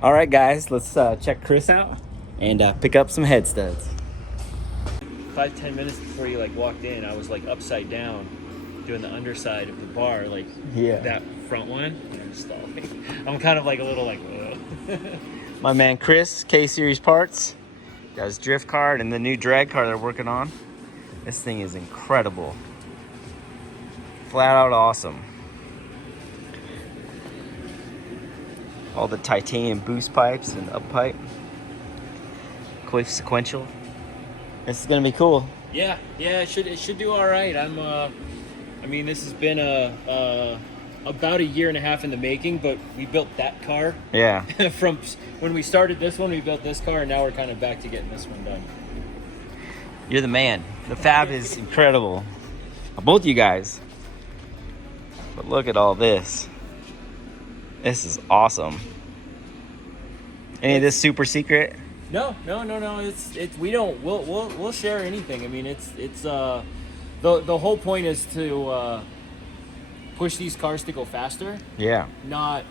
All right, guys, let's check Chris out and pick up some head studs. 5-10 minutes before you like walked in, I was like upside down doing the underside of the bar, like that front one, and I'm stalling. I'm kind of like a little like My man Chris, K-Series Parts, got his drift card and the new drag car they're working on. This thing is incredible. Flat out awesome. All the titanium boost pipes and up pipe. Quick sequential. This is gonna be cool. yeah, it should do all right. I mean, this has been about a year and a half in the making, but we built that car. Yeah. From when we started this one, we built this car, and now we're kind of back to getting this one done. You're the man. The fab is incredible. Both you guys. But look at all this. This is awesome. Any of this super secret? No. It's we'll share anything. I mean, it's the whole point is to push these cars to go faster. Yeah. Not,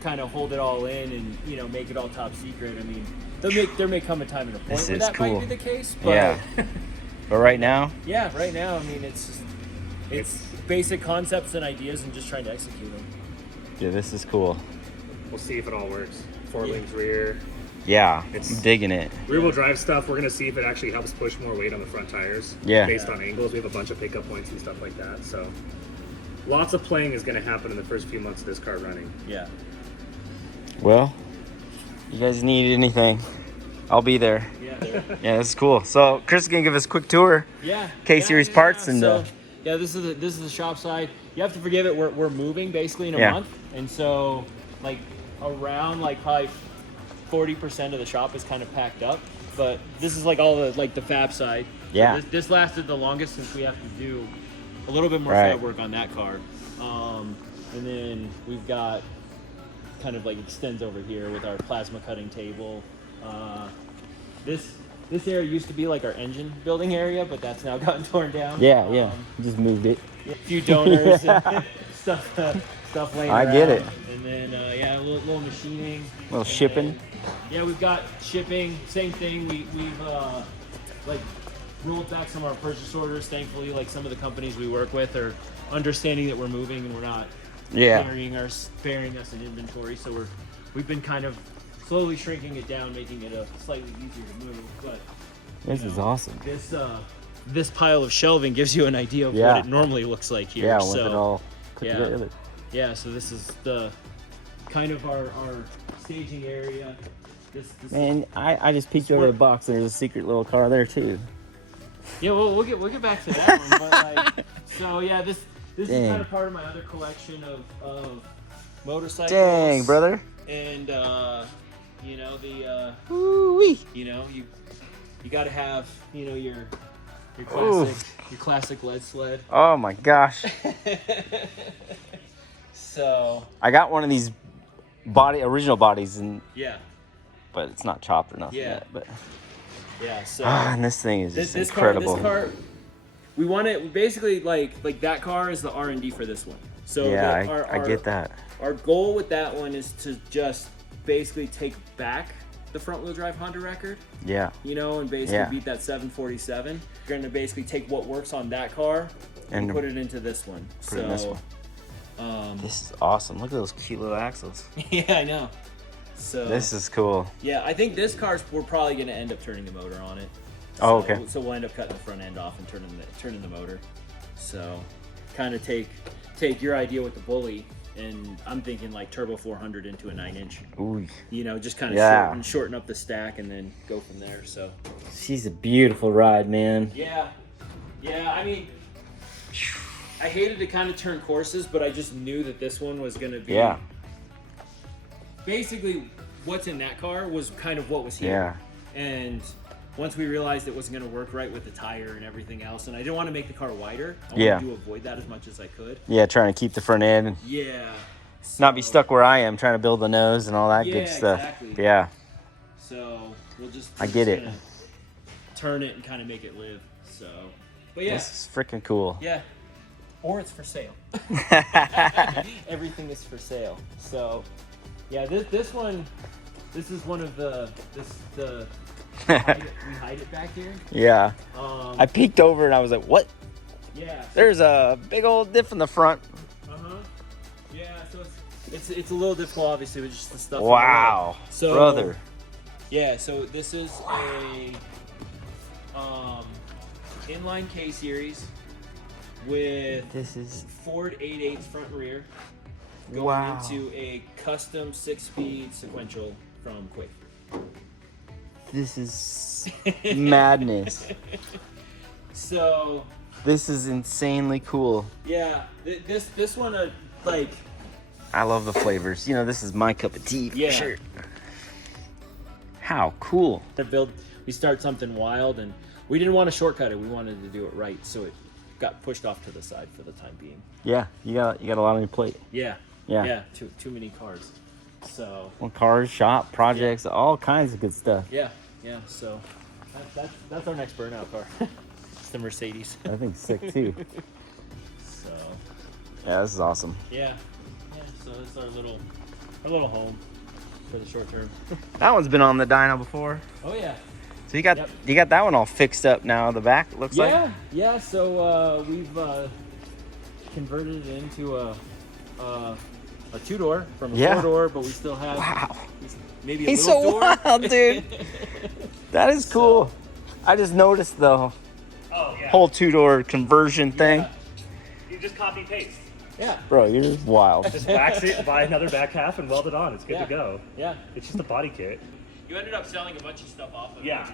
kind of hold it all in and, make it all top secret. I mean, there may come a time and a point where that might be the case, but yeah. But right now? Yeah, right now, I mean, it's basic concepts and ideas and just trying to execute them. Yeah, this is cool. We'll see if it all works. 4-link rear. Yeah, I'm digging it. Rear-wheel drive stuff, we're going to see if it actually helps push more weight on the front tires. Yeah. Based on angles. We have a bunch of pickup points and stuff like that. So lots of playing is going to happen in the first few months of this car running. Yeah. Well, you guys need anything, I'll be there. Yeah. Yeah, this is cool. So Chris is going to give us a quick tour. Yeah. K-Series Parts. And so, this is the shop side. You have to forgive it. We're moving basically in a month. And so like around like probably 40% of the shop is kind of packed up, but this is like all the fab side. Yeah. So this lasted the longest since we have to do a little bit more fab work on that car. And then we've got kind of like extends over here with our plasma cutting table. This area used to be like our engine building area, but that's now gotten torn down. Yeah. Just moved it. A few donors and stuff laying around. I get it. And then a little machining. A little shipping. Yeah, we've got shipping. Same thing. We've like rolled back some of our purchase orders. Thankfully, like some of the companies we work with are understanding that we're moving and we're not sparing us in inventory. So we've been kind of slowly shrinking it down, making it a slightly easier to move. But this is awesome. This pile of shelving gives you an idea of what it normally looks like here. Yeah, with it all put together. Yeah, so this is the kind of our staging area. This Man, I just peeked over the box and there's a secret little car there too. Yeah, well, we'll get back to that one. But like, so yeah, this is kind of part of my other collection of motorcycles. Dang, brother. And Ooh-wee. You got to have your classic lead sled. Oh my gosh. So I got one of these original bodies, and but it's not chopped or nothing yet. But so and this thing is just incredible. This car, we want it basically like that car is the R&D for this one. So I get that. Our goal with that one is to just basically take back the front wheel drive Honda record. Yeah. And basically beat that 747. We're going to basically take what works on that car and put it into this one. This is awesome. Look at those cute little axles. Yeah, I know. So this is cool. Yeah, I think this car's we're probably going to end up turning the motor on it. Oh, okay. So we'll end up cutting the front end off and turning the motor. So kind of take your idea with the Bully, and I'm thinking like turbo 400 into a 9-inch. Ooh. Just kind of shorten up the stack and then go from there. So she's a beautiful ride, man. Yeah. I mean, I hated to kind of turn courses, but I just knew that this one was going to be. Yeah. Basically, what's in that car was kind of what was here. Yeah. And once we realized it wasn't going to work right with the tire and everything else, and I didn't want to make the car wider. I wanted to avoid that as much as I could. Yeah, trying to keep the front end. Yeah. So, not be stuck where I am, trying to build the nose and all that good stuff. Exactly. Yeah. So we'll just. I get it. Turn it and kind of make it live. So, but yeah. This is freaking cool. Yeah. Or it's for sale. Everything is for sale. So, Yeah, this one, this is one of the we hide it back here. Yeah. I peeked over and I was like, what? Yeah. There's a big old diff in the front. Yeah, so it's a little difficult, obviously, with just the stuff. Wow. So, brother. Yeah, so this is a inline K series with Ford 8/8 front and rear going into a custom 6-speed sequential from Quick. This is madness. So this is insanely cool. yeah, this one like, I love the flavors. You know, this is my cup of tea for sure. How cool. We start something wild, and we didn't want to shortcut it. We wanted to do it right, so it got pushed off to the side for the time being. Yeah, you got a lot on your plate. Yeah. Too many cars. So. Well, cars, shop, projects, all kinds of good stuff. Yeah. So that's our next burnout car. It's the Mercedes. I think sick too. So. Yeah, this is awesome. Yeah. So it's our little home for the short term. That one's been on the dyno before. Oh yeah. So you got that one all fixed up now. The back, it looks like. Yeah. So we've converted it into a 2-door from a 4-door, but we still have maybe a He's little so door. wild, dude. That is cool. I just noticed the whole 2-door conversion thing. You just copy paste. Yeah. Bro, you're just wild. Just wax it, buy another back half, and weld it on. It's good to go. Yeah. It's just a body kit. You ended up selling a bunch of stuff off of it. Yeah.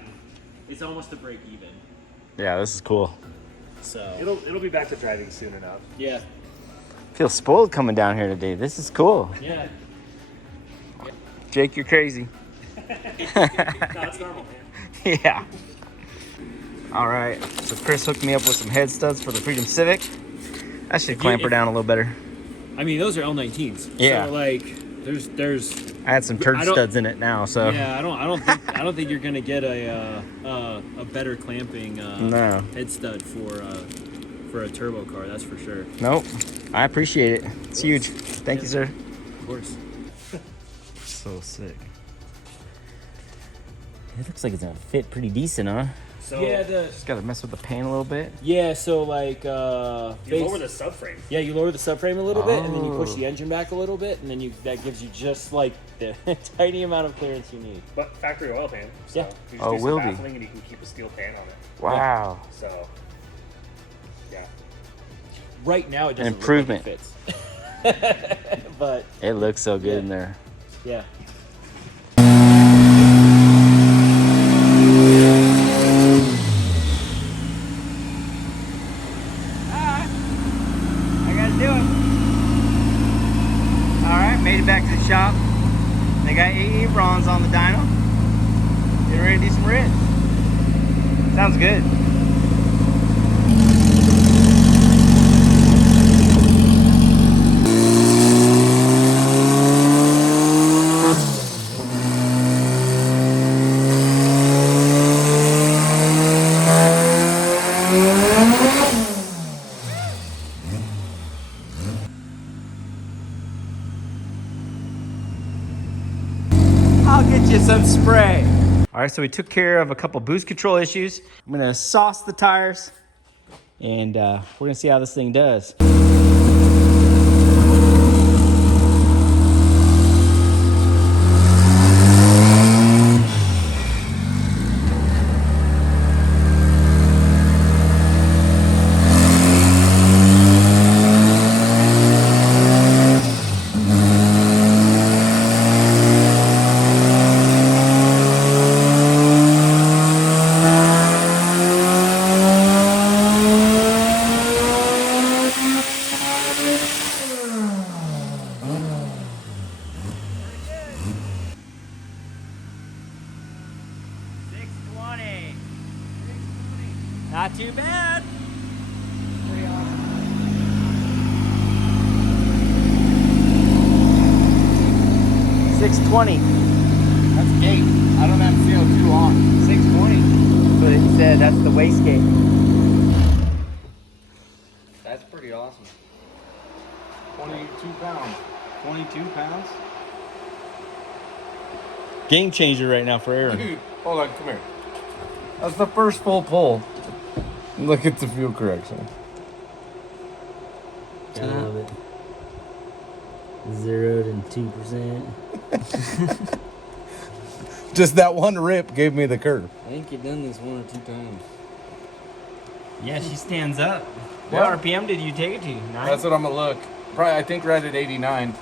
It's almost a break even. Yeah, this is cool. So It'll be back to driving soon enough. yeah. Feel spoiled coming down here today. This is cool. Yeah. Jake, you're crazy. No, it's normal, man. Yeah. All right. So Chris hooked me up with some head studs for the Freedom Civic. That should clamp her down a little better. I mean, those are L19s. Yeah. So like, there's. I had some turd studs in it now, so. Yeah, I don't think you're gonna get a better clamping head stud for a turbo car. That's for sure. Nope. I appreciate it. It's huge. Thank you, sir. Of course. So sick. It looks like it's gonna fit pretty decent, huh? So yeah, just gotta mess with the paint a little bit. Yeah, so like you lower the subframe. Yeah, you lower the subframe a little bit, and then you push the engine back a little bit, and then that gives you just like the tiny amount of clearance you need. But factory oil pan. So Yeah. You just do some baffling and you can keep a steel pan on it. Wow. So yeah. Right now it doesn't Improvement. look like it fits. But It looks so good in there. yeah. Made it back to the shop. They got 88 bronze on the dyno. Getting ready to do some red. Sounds good. I'll get you some spray. All right, so we took care of a couple boost control issues. I'm gonna sauce the tires, and we're gonna see how this thing does. Not too bad. Pretty awesome. 620. That's gate. I don't have CO2 on. 620. That's what it said. That's the wastegate. That's pretty awesome. 22 pounds. 22 pounds? game changer right now for Aaron. Dude, hold on, come here. That's the first full pull. Look at the fuel correction. I love it. 0 to 2%. Just that one rip gave me the curve. I think you've done this 1 or 2 times. Yeah, she stands up. Yeah. What RPM did you take it to? 9? That's what I'm gonna look. Probably, I think right at 89.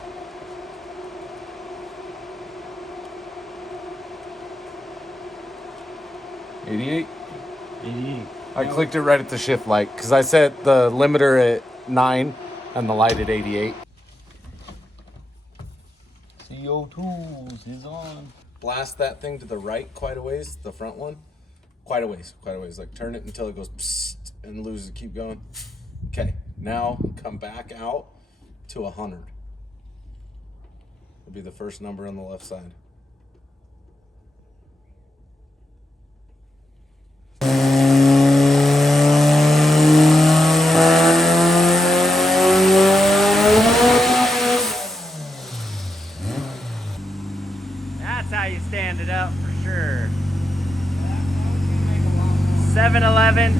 $88? 88. I clicked it right at the shift light because I set the limiter at 9 and the light at 88. CO2s is on. Blast that thing to the right quite a ways, the front one. Quite a ways. Like turn it until it goes psst and loses it. Keep going. Okay, now come back out to 100. It'll be the first number on the left side. That's how you stand it up for sure. 7-Eleven.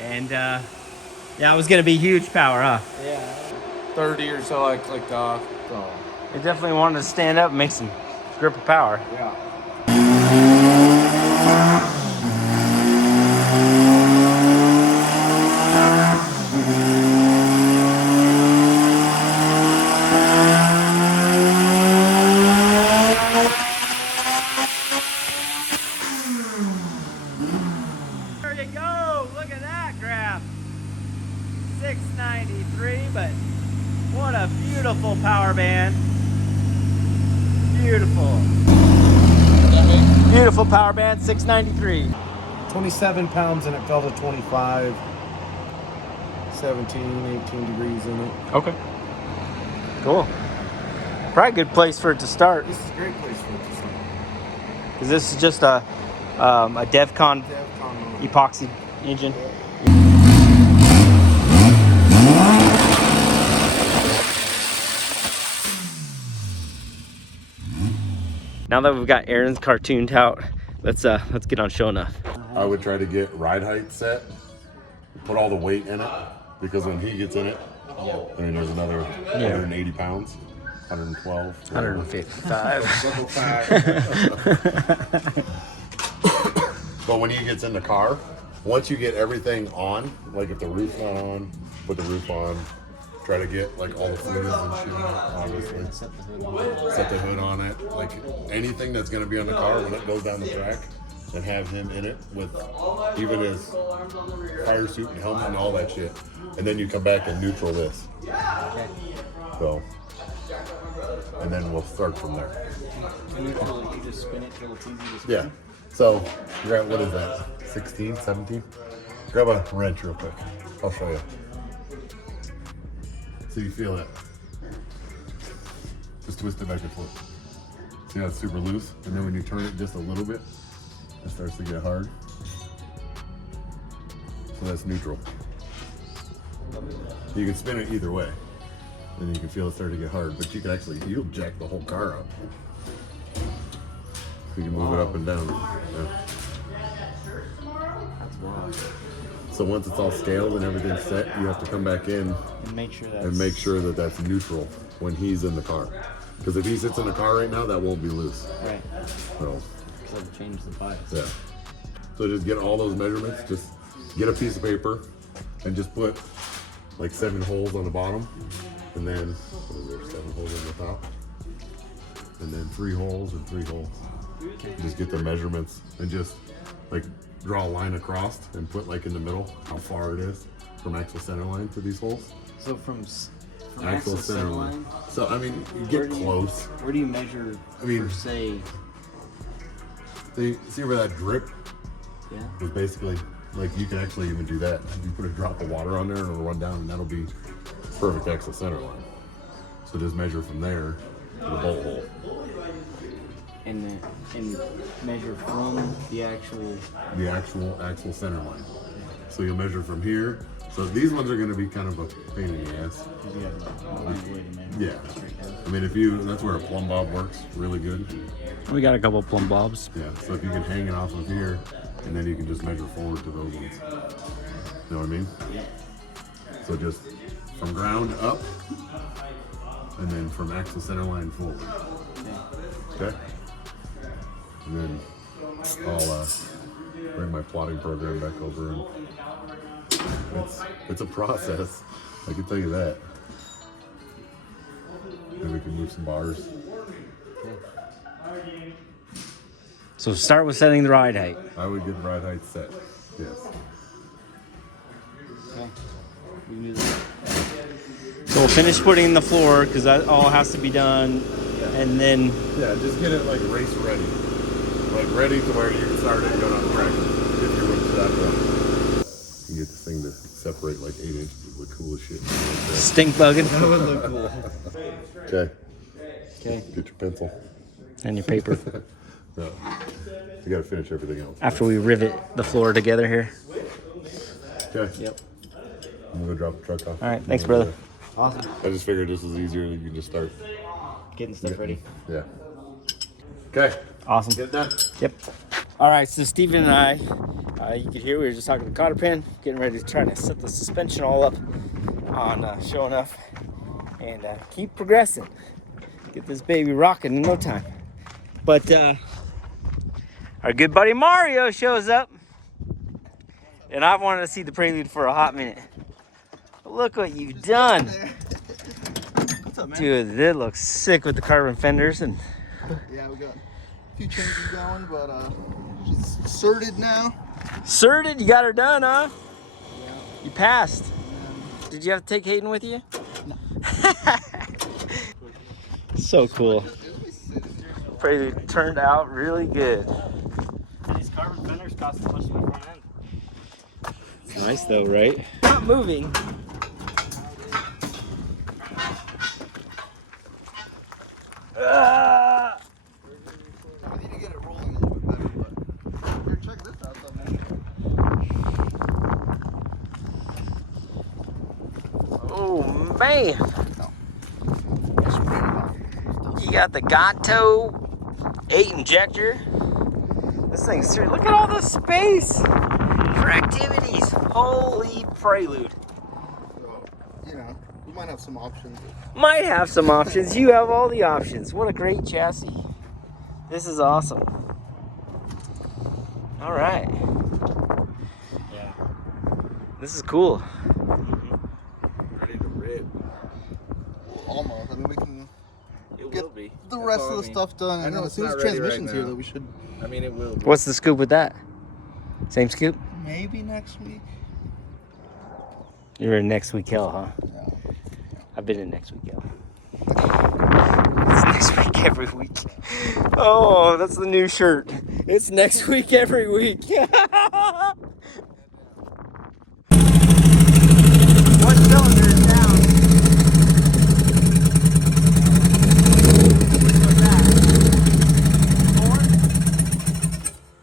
And yeah, it was gonna be huge power, huh? Yeah. 30 or so I clicked off. So. It definitely wanted to stand up and make some grip of power. Yeah. There you go. Look at that graph. 693, but what a beautiful power band. Beautiful. Beautiful power band, 693. 27 pounds and it fell to 25. 17, 18 degrees in it. Okay. Cool. Probably a good place for it to start. This is a great place for it to start. Because this is just a DevCon epoxy engine. Now that we've got Aaron's cartooned out, let's get on Sho'nuff. I would try to get ride height set, put all the weight in it, because when he gets in it, I mean, there's another 180 pounds, 112, 155. But when he gets in the car, once you get everything on, like if the roof's not on, put the roof on. Try to get like all the fluids and shit out, obviously. Set the hood on it. Like anything that's gonna be on the car when it goes down the track, and have him in it with even his fire suit and helmet and all that shit. And then you come back and neutral this. So, and then we'll start from there. Neutral, you just spin it till it's easy to spin. Yeah. So, grab, what is that? 16, 17? Grab a wrench real quick. I'll show you. So you feel it. Just twist it back and forth. See how it's super loose? And then when you turn it just a little bit, it starts to get hard. So that's neutral. You can spin it either way. Then you can feel it start to get hard, but you can actually, you'll jack the whole car up. So you can move it up and down. Yeah. That's wild. So once it's all scaled and everything's set, you have to come back in And make sure that's... and make sure that that's neutral when he's in the car. Because if he sits in the car right now, that won't be loose. Right. So, So change the bias. yeah. So just get all those measurements, just get a piece of paper and just put like 7 holes on the bottom. And then, what is there, 7 holes on the top? And then 3 holes and 3 holes. Just get the measurements and just like draw a line across and put like in the middle how far it is from axle center line to these holes. So from Axle center line. So I mean, you get close. Where do you measure, I mean, for say... See where that drip Yeah. is basically, like you can actually even do that. You put a drop of water on there and it'll run down and that'll be perfect axle center line. So just measure from there to the bolt hole. And measure from the actual The actual axle center line. So you'll measure from here So these ones are going to be kind of a pain in the ass. Yeah. I mean, that's where a plumb bob works really good. We got a couple plumb bobs. Yeah, so if you can hang it off of here, and then you can just measure forward to those ones. You know what I mean? So just from ground up, and then from axle center line forward. Okay? And then I'll bring my plotting program back over, and it's a process. I can tell you that. Then we can move some bars. So start with setting the ride height. I would get ride height set. Yes. So we'll finish putting in the floor because that all has to be done, and then Yeah, just get it like race ready. Like ready to where you can start it and go down the track if you're with that point. You get this thing to separate like 8 inches. It would look cool as shit. stink bugging That would look cool. Okay. Okay. Get your pencil. and your paper. No. You gotta finish everything else. After we rivet the floor together here. Okay. Yep. I'm gonna drop the truck off. All right, thanks, brother. Awesome. I just figured this is easier. You can just start. Getting stuff ready. Yeah. Okay. Awesome. Get it done. Yep. All right, so Steven and I, you could hear we were just talking to cotter pin, getting ready to try to set the suspension all up on Sho'nuff and keep progressing. Get this baby rocking in no time. But our good buddy Mario shows up, and I've wanted to see the Prelude for a hot minute. But look what you've done. What's up, man? Dude, it looks sick with the carbon fenders and Yeah, we got a few changes going, but she's sorted now. Certed, you got her done, huh? You passed. Did you have to take Hayden with you? No. So cool. Prelude turned out really good. And these carbon fenders cost as much as my front end. It's nice though, right? Not moving. I need to get it rolling a little bit better, but here, check this out though, man. Oh man. You got the Gato 8 injector. This thing's serious. Look at all the space for activities. Holy Prelude. So, you know, we might have some options. Might have some options. You have all the options. What a great chassis. This is awesome. All right. Yeah. This is cool. Ready to rip. Almost. I mean, we can It get will be. the rest of the stuff done, I and know then as it's soon as not ready right transmission's here, now. though, we should I mean, it will be. What's the scoop with that? Same scoop? maybe next week. You're in next week hell, huh? Yeah. I've been in next week hell. It's next week every week. Oh, that's the new shirt. It's next week every week. One cylinder is down.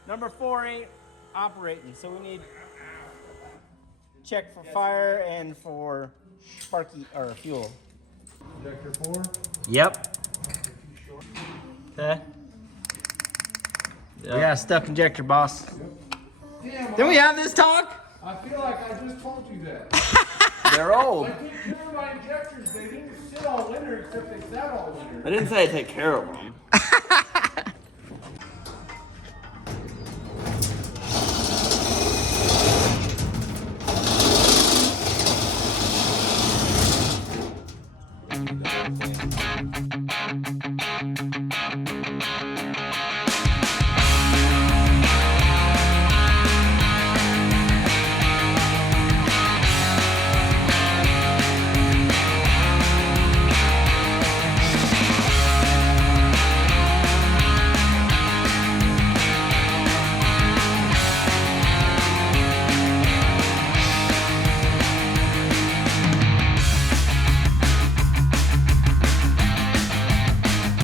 Number 4 ain't operating, so we need check for fire and for sparky or fuel. Injector 4. Yep. Okay. We got a stuck injector, boss. Didn't we have this talk? I feel like I just told you that. They're old. I take care of my injectors. They didn't sit all winter except they sat all winter. I didn't say I'd take care of them.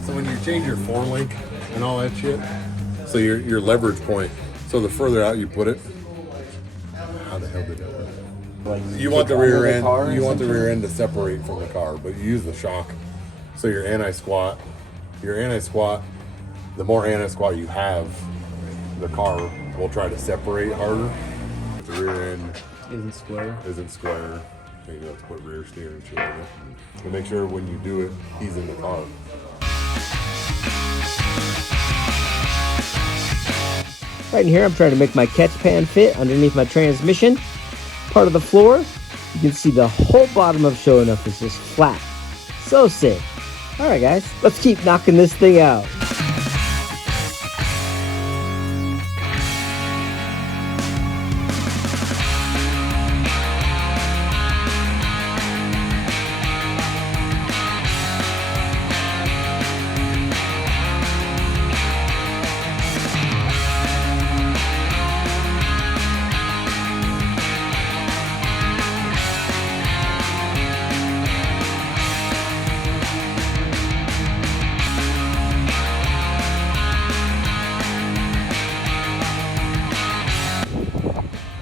So when you change your 4-link and all that shit, so your leverage point, so the further out you put it, how the hell did that work? You want the rear end. You want the rear end to separate from the car, but you use the shock. So your anti-squat. The more anti-squat you have, the car will try to separate harder. The rear end isn't square. Maybe you have to put rear steer and shit in it. To make sure when you do it, he's in the car. Right in here, I'm trying to make my catch pan fit underneath my transmission. Part of the floor, you can see the whole bottom of Sho'nuff is just flat. So sick. All right, guys, let's keep knocking this thing out.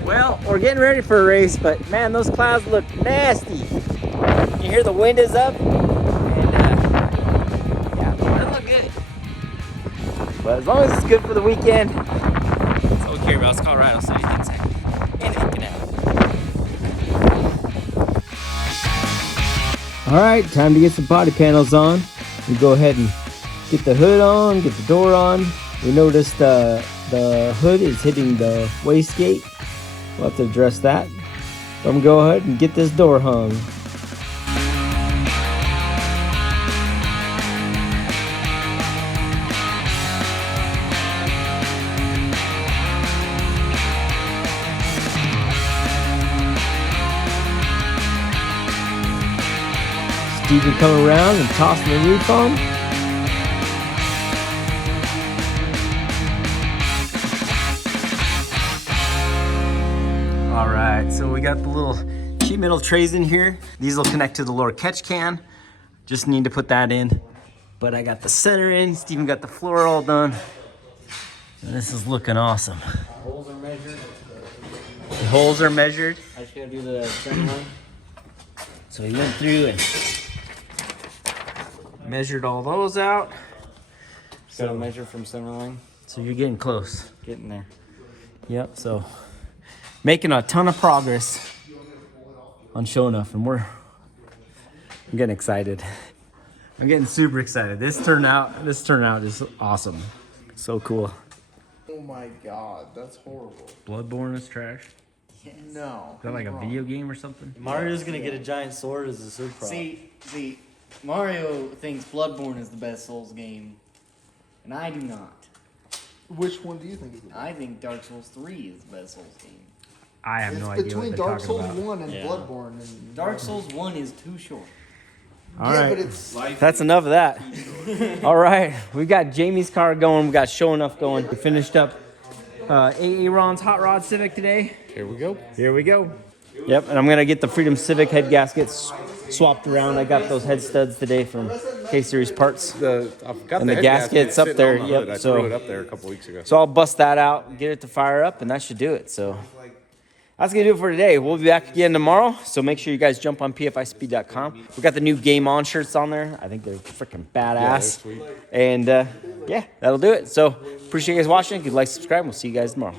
Well, we're getting ready for a race, but man, those clouds look nasty. You hear the wind is up, and yeah, that look good. But as long as it's good for the weekend, that's all we care about. It's Colorado, so anything's happening. Anything can happen. All right, time to get some body panels on. We go ahead and get the hood on, get the door on. We noticed the hood is hitting the wastegate. We'll have to address that. So I'm gonna go ahead and get this door hung. Steven come around and tossing the roof on. All right, so we got the little sheet metal trays in here. These will connect to the lower catch can. Just need to put that in. But I got the center in. Steven got the floor all done. And this is looking awesome. Holes are measured. The holes are measured. I just gotta do the center line. So we went through and measured all those out. Just gotta measure from center line. So you're getting close. Getting there. Yep, so making a ton of progress on Sho'nuff, and I'm getting excited. I'm getting super excited. This turnout is awesome. So cool. Oh my god, that's horrible. Bloodborne is trash. No. Is that like a video game or something? Mario's gonna get a giant sword as a super prop. See, Mario thinks Bloodborne is the best Souls game, and I do not. Which one do you think is the best? I think Dark Souls 3 is the best Souls game. I have It's no idea what between they're Dark talking Souls about. 1 and Yeah. Bloodborne. And Dark Souls 1 is too short. All yeah, right. but it's That's enough of that. All right, we got Jamie's car going. We got Sho'nuff going. We finished up Aaron's Hot Rod Civic today. Here we go. Here we go. Yep, and I'm gonna get the Freedom Civic head gaskets swapped around. I got those head studs today from K-Series Parts. I've got And the head gasket's up sitting there, on the yep, hood. I so- threw it up there a couple weeks ago. So I'll bust that out and get it to fire up, and that should do it. So that's gonna do it for today. We'll be back again tomorrow. So make sure you guys jump on pfispeed.com. We got the new Game On shirts on there. I think they're freaking badass. sweet. And yeah, that'll do it. So appreciate you guys watching. If you'd like to subscribe, we'll see you guys tomorrow.